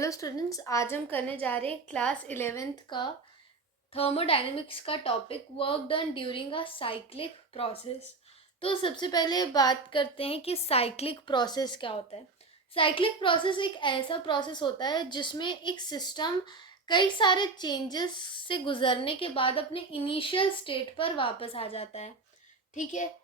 Hello students, आज हम करने जा रहे हैं क्लास 11th का थर्मोडायनेमिक्स का topic work done during a cyclic process. तो सबसे पहले बात करते हैं कि साइक्लिक प्रोसेस क्या होता है। साइक्लिक प्रोसेस एक ऐसा प्रोसेस होता है जिसमें एक सिस्टम कई सारे चेंजेस से गुजरने के बाद अपने इनिशियल स्टेट पर वापस आ जाता है। ठीक है,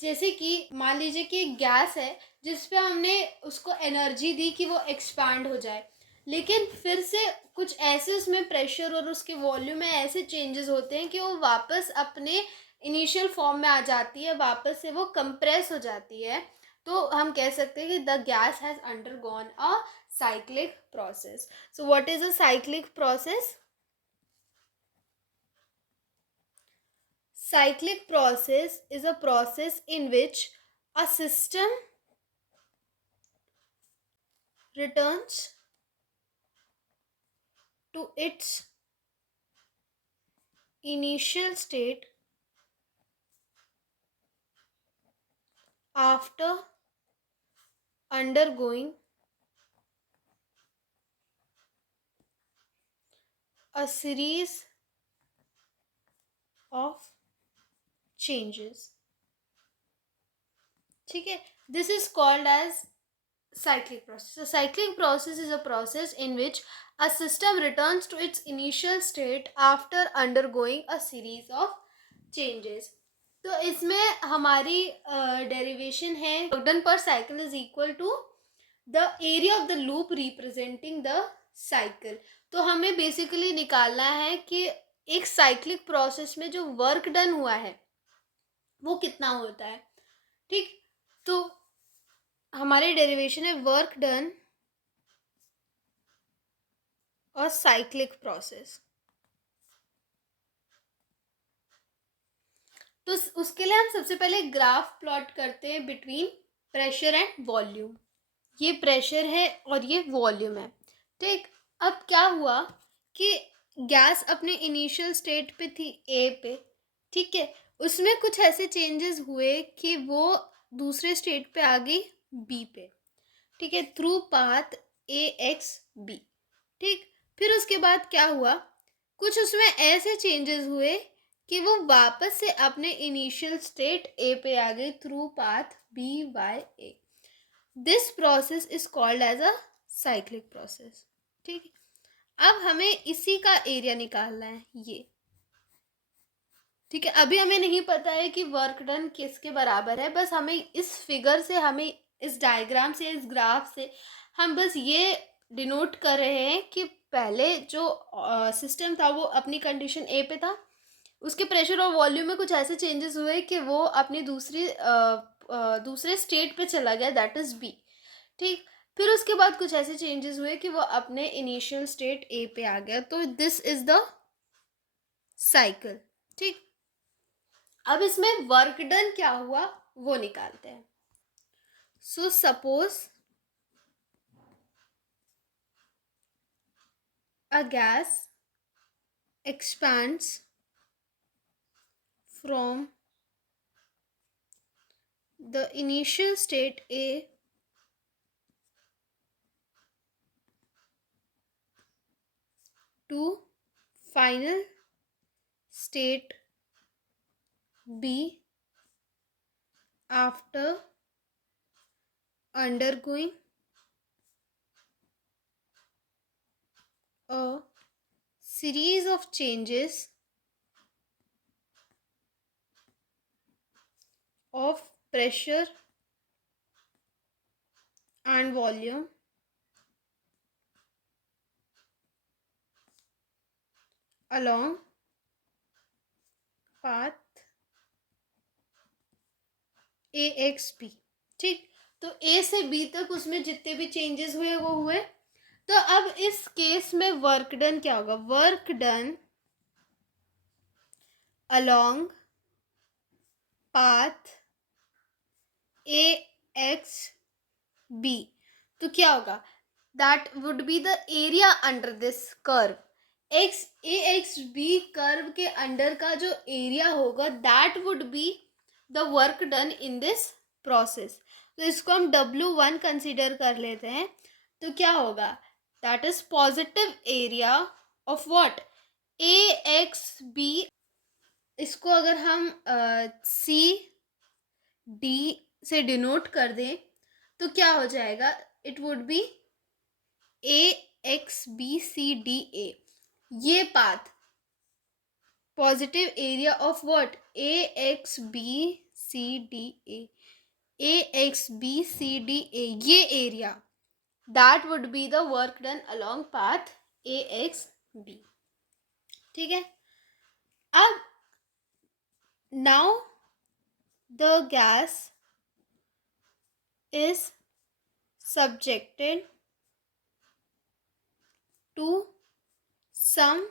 जैसे कि मान लीजिए कि एक गैस है जिस पे हमने उसको एनर्जी दी कि वो एक्सपैंड हो जाए, लेकिन फिर से कुछ ऐसे उसमें प्रेशर और उसके वॉल्यूम में ऐसे चेंजेस होते हैं कि वो वापस अपने इनिशियल फॉर्म में आ जाती है, वापस से वो कंप्रेस हो जाती है। तो हम कह सकते हैं कि the gas has undergone a cyclic process. So what is a cyclic process? Cyclic process is a process in which a system returns to its initial state after undergoing a series of changes. ठीक है, this is called as cyclic process. So cyclic process is a process in which a system returns to its initial state after undergoing a series of changes. तो इसमें हमारी derivation है work पर cycle is equal to the area of the loop representing the cycle. तो हमें basically निकालना है कि एक साइक्लिक प्रोसेस में जो वर्क डन हुआ है वो कितना होता है। ठीक, तो हमारी डेरिवेशन है वर्क डन और साइक्लिक प्रोसेस। तो उसके लिए हम सबसे पहले ग्राफ प्लॉट करते हैं बिटवीन प्रेशर एंड वॉल्यूम। ये प्रेशर है और ये वॉल्यूम है। ठीक, अब क्या हुआ कि गैस अपने इनिशियल स्टेट पे थी ए पे। ठीक है, उसमें कुछ ऐसे चेंजेस हुए कि वो दूसरे स्टेट पे आ गई बी पे। ठीक है, through path A X B. ठीक, फिर उसके बाद क्या हुआ, कुछ उसमें ऐसे चेंजेस हुए कि वो वापस से अपने इनिशियल स्टेट ए पे आ गए through path B Y A. This process is called as a cyclic process. ठीक है, अब हमें इसी का एरिया निकालना है ये। ठीक है, अभी हमें नहीं पता है कि वर्क डन किसके बराबर है, बस हमें इस फिगर से, हमें इस डायग्राम से, इस ग्राफ से हम बस ये डिनोट कर रहे हैं कि पहले जो सिस्टम था वो अपनी कंडीशन ए पे था, उसके प्रेशर और वॉल्यूम में कुछ ऐसे चेंजेस हुए कि वो अपनी दूसरे स्टेट पे चला गया, दैट इज बी। ठीक, फिर उसके बाद कुछ ऐसे चेंजेस हुए कि वो अपने इनिशियल स्टेट ए पे आ गया। तो दिस इज द साइकिल। ठीक, अब इसमें वर्क डन क्या हुआ वो निकालते हैं। So suppose a gas expands from the initial state A to final state B after undergoing a series of changes of pressure and volume along path A X B. ठीक, तो ए से B तक उसमें जितने भी चेंजेस हुए वो हुए। तो अब इस केस में वर्क डन क्या होगा, work done along path A X B, तो क्या होगा, that would be the area under this curve. X A X B curve के अंडर का जो एरिया होगा that would be the work done in this process. तो इसको हम W1 कंसिडर कर लेते हैं। तो क्या होगा, that is positive area of what? AXB. इसको अगर हम सी डी से डिनोट कर दें तो क्या हो जाएगा? It would be AXBCDA. ये path positive area of what? AXBCDA. AXBCDA, ये area, that would be the work done along path AXB. ठीक है. अब now the gas is subjected to some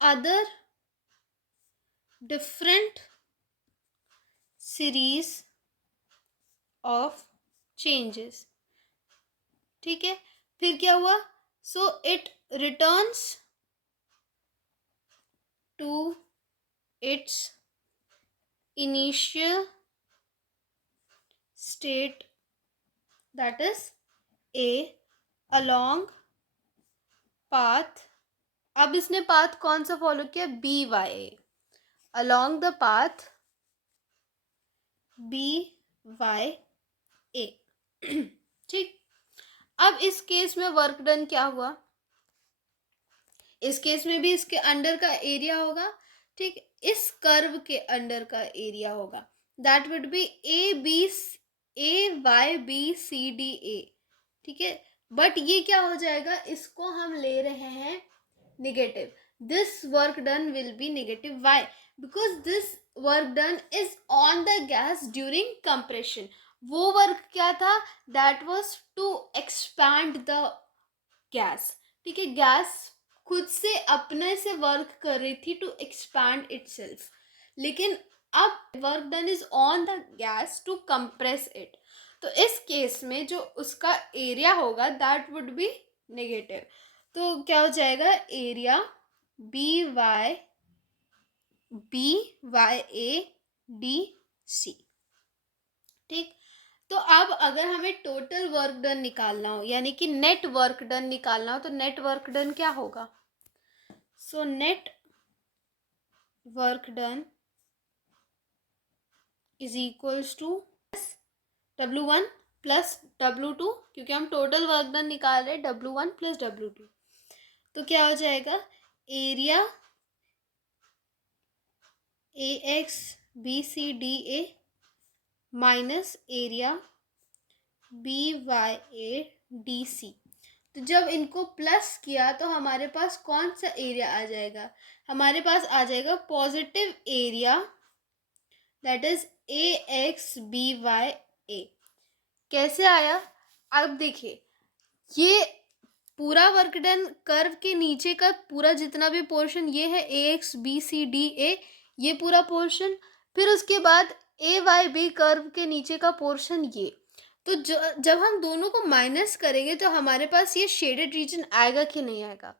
other different series of changes. ठीक है. फिर क्या हुआ? So it returns to its initial state, that is A, along path. अब इसने पाथ कौन सा फॉलो किया? BYA. along the path BYA. ठीक. अब इस केस में वर्क डन क्या हुआ? इस केस में भी इसके अंडर का एरिया होगा. ठीक. इस कर्व के अंडर का एरिया होगा. That would B AYBCDA. ठीक है. बट ये क्या हो जाएगा? इसको हम ले रहे हैं negative. This work done will be negative. Why? Because this work done is on the gas during compression. वो वर्क क्या था? That was to expand the gas. ठीक है. गैस खुद से अपने से वर्क कर रही थी टू एक्सपैंड इटसेल्फ. लेकिन अब work done is on the gas to compress it. तो इस केस में जो उसका एरिया होगा दैट वुड बी नेगेटिव. तो क्या हो जाएगा? Area BYADC. ठीक. तो अब अगर हमें टोटल वर्क डन निकालना हो, यानी कि नेट वर्क डन निकालना हो, तो नेट वर्क डन क्या होगा? So net work done is equals to W1 plus W2, क्योंकि हम टोटल वर्क डन निकाल रहे हैं. W1 plus W2. तो क्या हो जाएगा? Area AXBCDA minus area BYADC. तो जब इनको प्लस किया तो हमारे पास कौन सा एरिया आ जाएगा? हमारे पास आ जाएगा positive area, that is AXBYA. कैसे आया? अब देखिए, ये पूरा वर्क डन कर्व के नीचे का पूरा जितना भी पोर्शन ये है AXBCDA, ये पूरा पोर्शन. फिर उसके बाद AYB कर्व के नीचे का पोर्शन ये. तो जब हम दोनों को माइनस करेंगे तो हमारे पास ये शेडेड रीजन आएगा कि नहीं आएगा?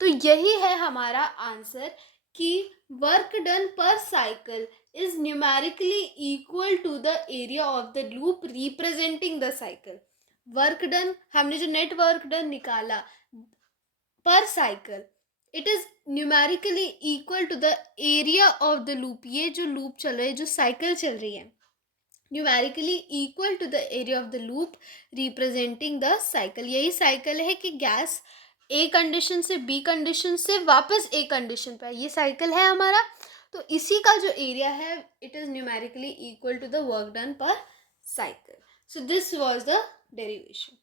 तो यही है हमारा आंसर कि work done per cycle is numerically equal to the area of the loop representing the cycle. Work done, हमने जो नेट वर्क डन निकाला पर cycle, it is numerically equal to the area of the loop. ये जो loop चल रही है, जो साइकिल चल रही है, numerically equal to the area of the loop representing the cycle. यही साइकिल है कि गैस ए कंडीशन से बी कंडीशन से वापस ए कंडीशन पे. ये साइकिल है हमारा. तो इसी का जो एरिया है it is numerically equal to the work done per cycle. So this was the derivation.